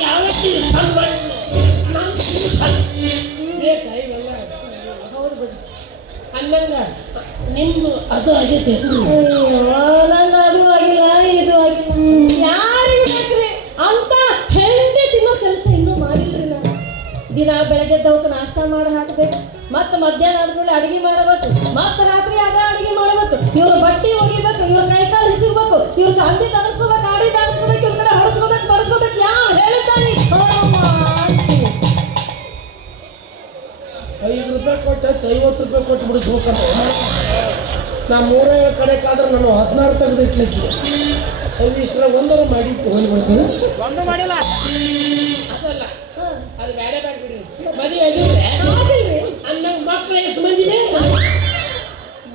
ಯಾವತ್ತಿ ಅಂದಂಗ ನಿಮ್ದು ಅದು ಆಗೈತೆ ನಂದು ಅದು ಆಗಿಲ್ಲ ಇದು ಆಗಿಲ್ಲ ಯಾರಿಗೆ ಅಂತ ಹೆಂಡತಿ ತಿನ್ನೋ ಕೆಲಸ ಇನ್ನೂ ಮಾಡಿಲ್ರಿ ನಾನು ದಿನ ಬೆಳಗ್ಗೆ ದವಕ್ಕೆ ನಾಷ್ಟ ಮಾಡಿ ಹಾಕ್ಬೇಕು ಮತ್ತೆ ಮಧ್ಯಾಹ್ನ ಆದ್ಮೇಲೆ ಅಡಿಗೆ ಮಾಡಬೇಕು ಮತ್ತೆ ರಾತ್ರಿ ಆಗ ಅಡಿಗೆ ಮಾಡಬೇಕು ಇವ್ರ ಬಟ್ಟೆ ಒಗಿಬೇಕು, ಇವ್ರ ಕೈ ಕಾಲು ಹಿಚ್ಕೋಬೇಕು ಇವ್ರ ಕಂದಿ ತನಸ್ಕೋಬೇಕು ಆಡಿ ತನಸ್ಕೋಬೇಕು ಇವ್ರ ಕಡೆ ನಾ ಮೂರೇ ಕಡೆಕಾದ್ರೆ ನಾನು ಹದಿನಾರು ತೆಗೆದು ಇಟ್ಲಿಕ್ಕೆ ಐವಿಷ್ಟ್ರಾಗ ಒಂದರ ಮಾಡಿ ಬರ್ತೀನಿ ಒಂದು ಮಾಡಿಲ್ಲ. ಅದಲ್ಲ. ಅದು ಬೇಡ ಬೇಡ ಬಿಡಿ. ಮದುವೆ ಆಗಿದ್ರೆ ಅಂದಂಗ ಮಕ್ಳು ಎಷ್ಟು ಮಂದಿದೆ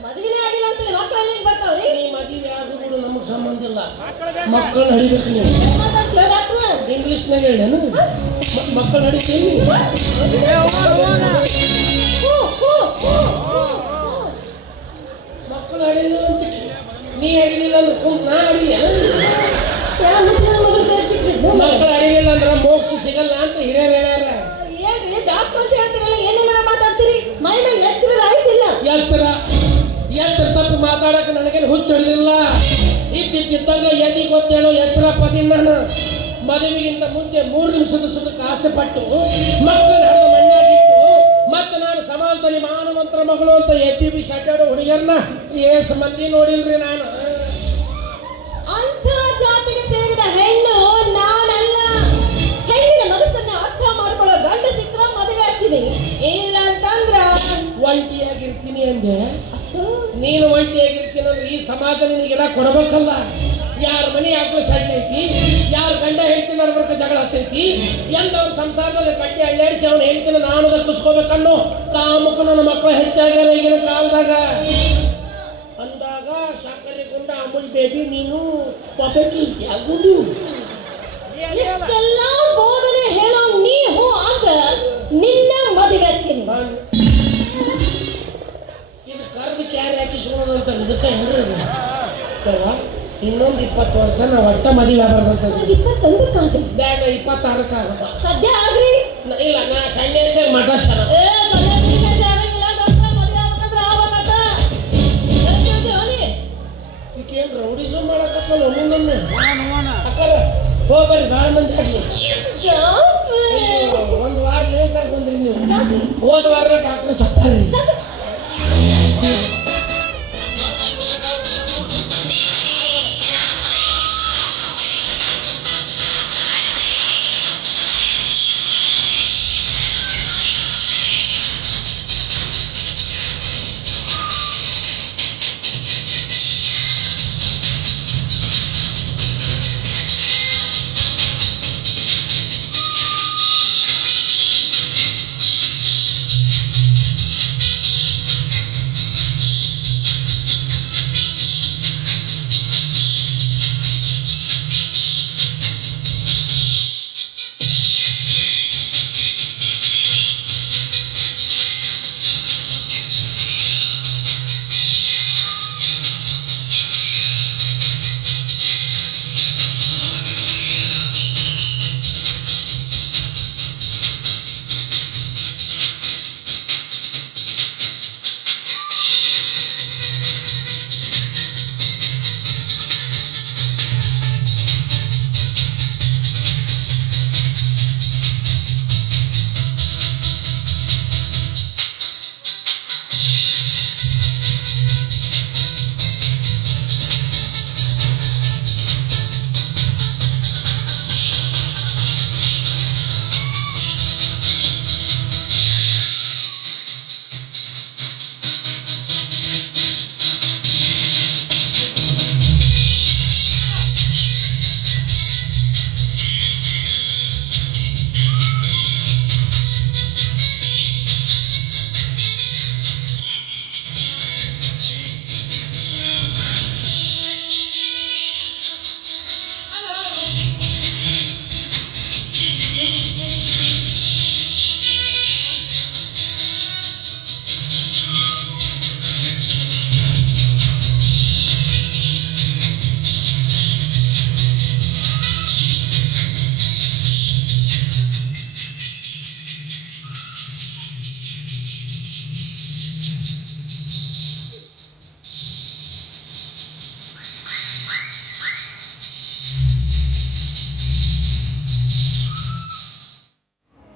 ಮದುವೆನೇ ಆಗಿಲ್ಲ ಅಂತ ಮಕ್ಕಳು ಎಲ್ಲಿಗೆ ಬರ್ತಾವ್ರಿ? ನೀ ಮದುವೆ ಆಗು ಬಿಡು ನಮಗೆ ಸಂಬಂಧ ಇಲ್ಲ. ಮಕ್ಕಳು ಹಡಿಬೇಕು ಮಕ್ಕಳನ್ನ ಹಿಡಿಬೇಕು ನೀವು. ಇಂಗ್ಲೀಷ್ನಾಗ ಹೇಳೇನು ಮಕ್ಕಳು ಹಿಡಿತೀವಿ ಹಿಡಿಲಿಲ್ಲ ಅಂತ ನೀ ಹಿಡಿಲಿಲ್ಲ ಅಂದ್ರೆ ಕುಂತ್ ನಾ ತೋರಿಸಿಕ್ಕಿದ್ದು ಮಕ್ಕಳು ಹಿಡಿಲಿಲ್ಲ ಅಂದ್ರೆ ಮೋಕ್ಷ ಸಿಗಲ್ಲ ಅಂತ ಹಿರಿಯರು ಹೇಳ್ಯಾರ. ಏನ್ರಿ ಡಾಕ್ಟರ್ ಅಂತ ಹೇಳ್ತಿರಲ್ಲ ಏನೆಲ್ಲ ಮಾತಾಡ್ತೀರಿ? ಮೈ ಮೇಲೆ ಎಚ್ಚರ ಆಯ್ತಿಲ್ಲ ಎಚ್ಚರ ಎಚ್ಚರ ತಪ್ಪು ಮಾತಾಡಕ್ಕೆ ನನಗೇನು ಹುಚ್ಚು ಹಿಡಿದಿಲ್ಲ. ಇದ್ದಿದ್ದಾಗ ಎಲ್ಲಿ ಗೊತ್ತೇಳೋ ಎಚ್ಚರ ಪದಿನ ನಾನು. ಮದುವೆಗಿಂತ ಮುಂಚೆ ಮೂರು ನಿಮಿಷದ ಸುಖಕ್ಕೆ ಆಸೆ ಪಟ್ಟು ಮಕ್ಕಳು ಸಮಾಜದಲ್ಲಿ ಮಾನವಂತರ ಮಗಳು ಅಂತ ಎದ್ದಿ ಬಿ ಅಡ್ಡಾಡೋ ಹುಡುಗಿಯನ್ನ ಏಸ್ ಮಂದಿ ನೋಡಿಲ್ರಿ ನಾನು. ಅಂಥ ಜಾತಿಗೆ ಸೇರಿದ ಹೆಣ್ಣು ನಾನಲ್ಲ. ಹೆಣ್ಣಿನ ಮನಸ್ಸನ್ನ ಅರ್ಥ ಮಾಡ್ಕೊಳ್ಳೋ ಗಂಡ ಸಿಕ್ಕರ ಮದುವೆ ಆಗ್ತೀನಿ. ಇಲ್ಲ ಅಂತಂದ್ರ ಒಂಟಿಯಾಗಿರ್ತೀನಿ ಅಂದೆ. ನೀನು ಒಂಟಿಯಾಗಿರ್ತೀನಿ ಅಂದ್ರೆ ಈ ಸಮಾಜ ನಿನಗೆಲ್ಲ ಕೊಡಬೇಕಲ್ಲ. ಯಾರ ಮನೆ ಆಗ್ಲೂ ಸಡ್ಲ ಐತಿ ಯಾರ ನಡ್ಬರ್ಕ ಎಂದ ಅವ್ರ ಸಂಸಾರದಾಗ ಕಟ್ಟಿ ಅಳ್ಳಾಡಿಸಿ ಅವ್ನ ಹೇಳ್ತೀನಿ ನಾನು ದಕ್ಕಿಸ್ಕೋಬೇಕನ್ನೋ ಕಾಮಕ ನನ್ನ ಮಕ್ಕಳು ಹೆಚ್ಚಾಗ್ಯಾರ ಈಗಿನ ಕಾಲದಾಗ. ಅಂದಾಗ ಸಕ್ಕರೆ ಗುಂಡ ಅಮೂಲ್ ಬೇಬಿ ನೀನು ಪಪೆಟಿ ಗುಂಡು? ಇಷ್ಟೆಲ್ಲ ಬೋಧನೆ ಹೇಳೋ ನೀ ಹೋ ಅಂತ ನಿನ್ನ ಮದುವೆ ಆಗ್ತೀನಿ ಇದು ಕರೆದು ಕ್ಯಾರಿ ಹಾಕಿಸ್ಕೊಳ್ಳೋದು ಅಂತ ಇದಕ್ಕೆ ಹೆಂಗ್ರಿ ಇದು ಯವ್ವ, ಇನ್ನೊಂದು ಇಪ್ಪತ್ತು ವರ್ಷ ನಾವು ಒಟ್ಟ ಮದುವೆ ಆಗ್ಬಾರ್ದಂತ ಇಪ್ಪತ್ತೊಂದಕ್ಕಾಗ ಬೇಡ ಇಪ್ಪತ್ತಾರಕ್ಕಾಗತ್ತ ಸದ್ಯ ಆಗ್ರಿ. ಇಲ್ಲ ನಾ ಸನ್ಯಾಸ ಮಠ ಸರ ಈಕೇನು ರೌಡಿಸಮ್ ಮಾಡಕತ್ತಲ್ಲ ಒಮ್ಮೊಮ್ಮೆ ಅಕ್ಕಾರ ಹೋಗ್ಬರ್ರಿ ಭಾಳ ಮಂದಿ ಆಗ್ಲಿ. ಒಂದು ವಾರ ಲೇಟ್ ಆಗಿ ಬಂದ್ರಿ ನೀವು. ಹೋದ ವಾರ ಡಾಕ್ಟರ್ ಸತ್ತಾರಿ